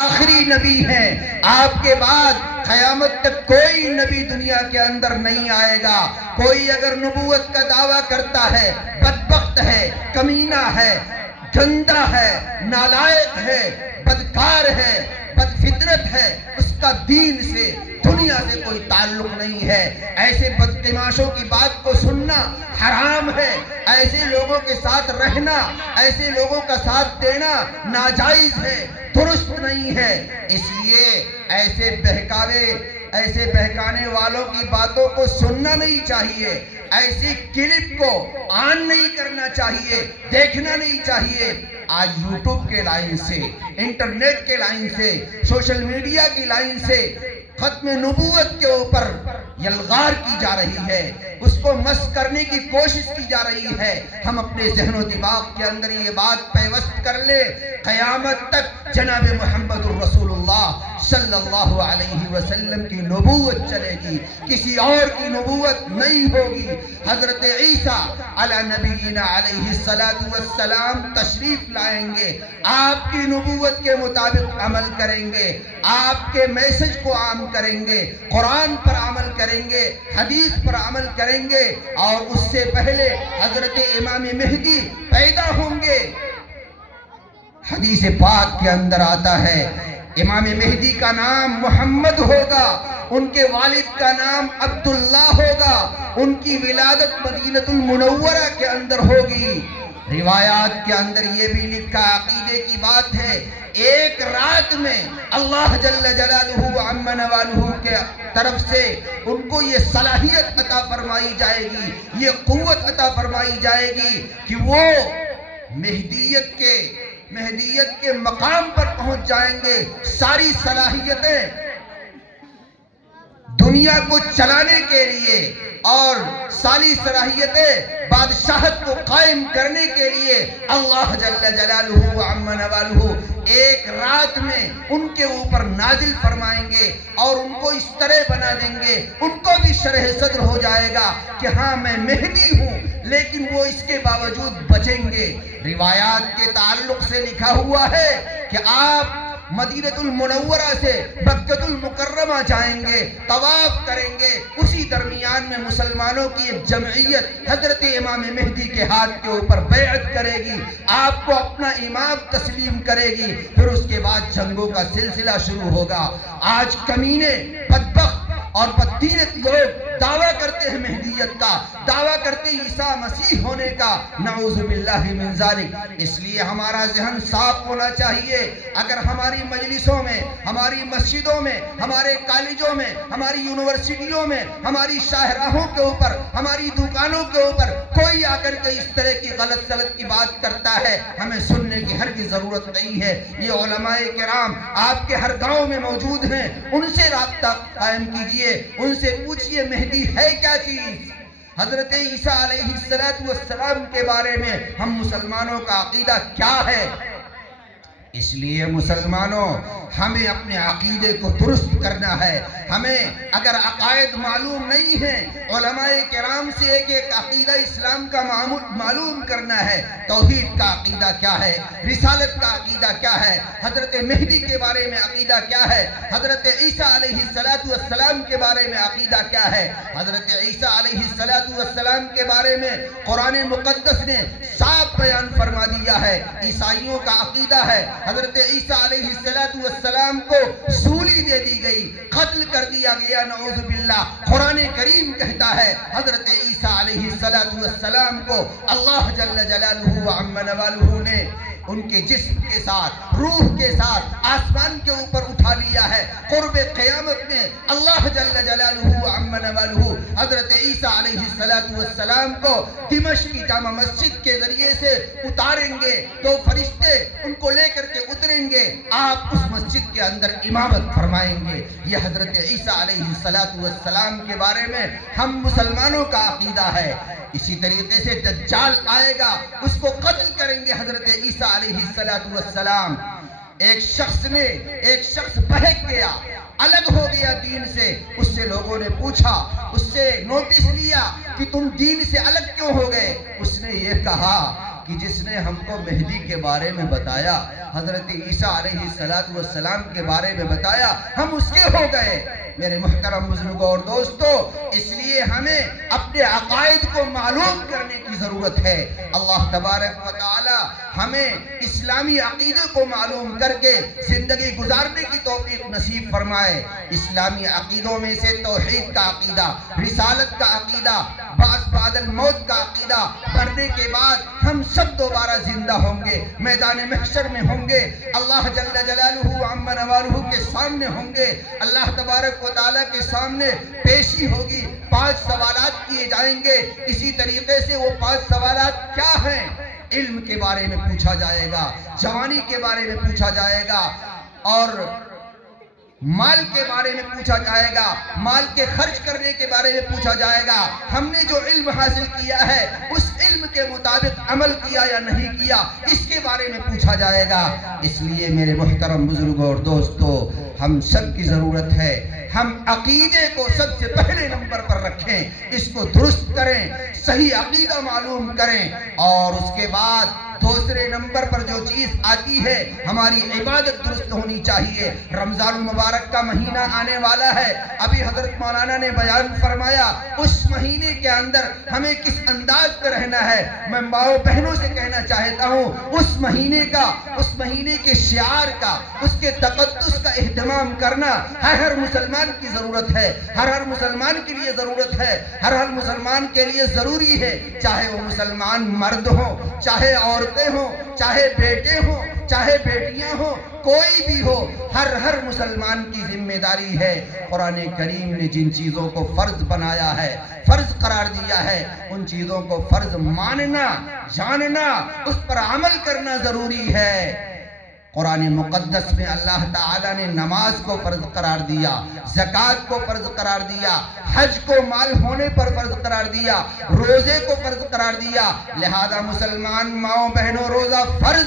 آخری نبی ہیں، آپ کے بعد قیامت تک کوئی نبی دنیا کے اندر نہیں آئے گا۔ کوئی اگر نبوت کا دعویٰ کرتا ہے، بدبخت ہے، کمینہ ہے، گندا ہے، نالائق ہے، بدکار ہے، بدفطرت ہے، اس کا دین سے، دنیا سے کوئی تعلق نہیں ہے۔ ایسے بدتماشوں کی بات کو سننا حرام ہے، ایسے لوگوں کے ساتھ رہنا، ایسے لوگوں کا ساتھ دینا ناجائز ہے، درست نہیں ہے۔ اس لیے ایسے بہکانے والوں کی باتوں کو سننا نہیں چاہیے، ایسی کلپ کو آن نہیں کرنا چاہیے، دیکھنا نہیں چاہیے۔ آج یوٹیوب کے لائن سے، انٹرنیٹ کے لائن سے، سوشل میڈیا کی لائن سے ختم نبوت کے اوپر یلغار کی جا رہی ہے، اس کو مسخ کرنے کی کوشش کی جا رہی ہے۔ ہم اپنے ذہن و دماغ کے اندر یہ بات پیوست کر لیں، قیامت تک جناب محمد الرسول اللہ صلی اللہ علیہ وسلم کی نبوت چلے گی، کسی اور کی نبوت نہیں ہوگی۔ حضرت عیسیٰ علی نبینا علیہ السلام تشریف لائیں گے، آپ کی نبوت کے مطابق عمل کریں گے، آپ کے میسج کو عام کریں گے، قرآن پر عمل کریں گے، حدیث پر عمل کریں گے، اور اس سے پہلے حضرت امام مہدی پیدا ہوں گے۔ حدیث پاک کے اندر آتا ہے امام مہدی کا نام محمد ہوگا، ان کے والد کا نام عبداللہ ہوگا، ان کی ولادت مدینہ المنورہ کے اندر ہوگی۔ روایات کے اندر یہ بھی لکھا، عقیدے کی بات ہے، ایک رات میں اللہ جل جلالہ عم نوالہ کے طرف سے ان کو یہ صلاحیت عطا فرمائی جائے گی، یہ قوت عطا فرمائی جائے گی کہ وہ مہدیت کے مقام پر پہنچ جائیں گے۔ ساری صلاحیتیں دنیا کو چلانے کے لیے اور ساری صلاحیتیں بادشاہت کو قائم کرنے کے لیے اللہ جل جلالہ عم نوالہ ایک رات میں ان کے اوپر نازل فرمائیں گے، اور ان کو اس طرح بنا دیں گے، ان کو بھی شرح صدر ہو جائے گا کہ ہاں میں مہدی ہوں، لیکن وہ اس کے باوجود بچیں گے۔ روایات کے تعلق سے لکھا ہوا ہے کہ آپ مدینہ المنورہ سے مکہ المکرمہ جائیں گے، طواف کریں گے، اسی درمیان میں مسلمانوں کی ایک جمعیت حضرت امام مہدی کے ہاتھ کے اوپر بیعت کرے گی، آپ کو اپنا امام تسلیم کرے گی، پھر اس کے بعد جنگوں کا سلسلہ شروع ہوگا۔ آج کمینے، بدبخت اور بدتیرت لوگ دعویٰ کرتے ہیں مہدیت کا، دعویٰ کرتے ہیں عیسیٰ مسیح ہونے کا، نعوذ باللہ من ذالک۔ اس لیے ہمارا ذہن صاف ہونا چاہیے۔ اگر ہماری مجلسوں میں، ہماری مسجدوں میں، ہمارے کالجوں میں، ہماری یونیورسٹیوں میں، ہماری شاہراہوں کے اوپر، ہماری دکانوں کے اوپر کوئی آ کر کے اس طرح کی غلط سلط کی بات کرتا ہے، ہمیں سننے کی ہرگز ضرورت نہیں ہے۔ یہ علماء کرام آپ کے ہر گاؤں میں موجود ہیں، ان سے رابطہ قائم کیجئے، ان سے پوچھئے مہدی ہے کیا چیز۔ حضرت عیسیٰ علیہ السلام کے بارے میں ہم مسلمانوں کا عقیدہ کیا ہے۔ اس لیے مسلمانوں، ہمیں اپنے عقیدے کو درست کرنا ہے۔ ہمیں اگر عقائد معلوم نہیں ہیں، علماء کرام سے ایک عقیدہ اسلام کا معلوم کرنا ہے۔ توحید کا عقیدہ کیا ہے، رسالت کا عقیدہ کیا ہے، حضرت مہدی کے بارے میں عقیدہ کیا ہے، حضرت عیسیٰ علیہ السلام کے بارے میں عقیدہ کیا ہے۔ حضرت عیسیٰ علیہ السلام کے بارے میں قرآن مقدس نے صاف بیان فرما دیا ہے۔ عیسائیوں کا عقیدہ ہے حضرت عیسیٰ علیہ السلام کو سولی دے دی گئی، قتل کر دیا گیا، نعوذ باللہ۔ قرآن کریم کہتا ہے حضرت عیسیٰ علیہ السلام کو اللہ جل جلالہ عم نوالہ نے ان کے جسم کے ساتھ، روح کے ساتھ آسمان کے اوپر اٹھا لیا ہے۔ قرب قیامت میں اللہ جل جلالہ عم نوالہ حضرت عیسیٰ علیہ السلام کو دمشق کی جامع مسجد کے ذریعے سے اتاریں گے، تو فرشتے ان کو لے کر کے اتریں گے، آپ اس مسجد کے اندر امامت فرمائیں گے۔ یہ حضرت عیسیٰ علیہ السلام کے بارے میں ہم مسلمانوں کا عقیدہ ہے۔ اسی طریقے سے دجال آئے گا، اس کو قتل کریں گے حضرت عیسیٰ علیہ السلام۔ ایک شخص بہک گیا، الگ ہو گیا دین سے، اس سے لوگوں نے پوچھا، اس سے نوٹس لیا کہ تم دین سے الگ کیوں ہو گئے؟ اس نے یہ کہا کہ جس نے ہم کو مہدی کے بارے میں بتایا، حضرت عیسیٰ علیہ السلام کے بارے میں بتایا، ہم اس کے ہو گئے۔ میرے محترم بزرگوں اور دوستو، اس لیے ہمیں اپنے عقائد کو معلوم کرنے کی ضرورت ہے۔ اللہ تبارک و تعالی ہمیں اسلامی عقیدے کو معلوم کر کے زندگی گزارنے کی توفیق نصیب فرمائے۔ اسلامی عقیدوں میں سے توحید کا عقیدہ، رسالت کا عقیدہ، بعث بعد الموت کا عقیدہ، مرنے کے بعد ہم سب دوبارہ زندہ ہوں گے، میدان محشر میں ہوں گے، اللہ جل جلالہ عم نوالہ کے سامنے ہوں گے، اللہ تبارک و تعالیٰ کے سامنے پیشی ہوگی، 5 سوالات کیے جائیں گے۔ اسی طریقے سے وہ 5 سوالات کیا ہیں؟ علم کے بارے میں پوچھا جائے گا، جوانی کے بارے میں پوچھا جائے گا، اور مال کے بارے میں پوچھا جائے گا، مال کے خرچ کرنے کے بارے میں پوچھا جائے گا، ہم نے جو علم حاصل کیا ہے اس علم کے مطابق عمل کیا یا نہیں کیا، اس کے بارے میں پوچھا جائے گا۔ اس لیے میرے محترم بزرگوں اور دوستو، ہم سب کی ضرورت ہے ہم عقیدے کو سب سے پہلے نمبر پر رکھیں، اس کو درست کریں، صحیح عقیدہ معلوم کریں، اور اس کے بعد دوسرے نمبر پر جو چیز آتی ہے، ہماری عبادت درست ہونی چاہیے۔ رمضان المبارک کا مہینہ آنے والا ہے، ابھی حضرت مولانا نے بیان فرمایا، اس مہینے کے اندر ہمیں کس انداز پر رہنا ہے۔ میں ماؤں بہنوں سے کہنا چاہتا ہوں، اس مہینے کا، اس مہینے کے شعار کا، اس کے تقدس کا اہتمام کرنا ہر مسلمان کی ضرورت ہے، ہر مسلمان کے لیے ضرورت ہے، ہر مسلمان کے لیے ضروری ہے، چاہے وہ مسلمان مرد ہوں، چاہے عورتیں ہوں، چاہے بیٹے ہوں، چاہے بیٹیاں ہوں، کوئی بھی ہو، ہر مسلمان کی ذمہ داری ہے۔ قرآن کریم نے جن چیزوں کو فرض بنایا ہے، فرض قرار دیا ہے، ان چیزوں کو فرض ماننا، جاننا، اس پر عمل کرنا ضروری ہے۔ قرآن مقدس میں اللہ تعالیٰ نے نماز کو فرض قرار دیا، زکوٰۃ کو فرض قرار دیا، حج کو مال ہونے پر فرض قرار دیا، روزے کو فرض قرار دیا۔ لہذا مسلمان ماؤں بہنوں، روزہ فرض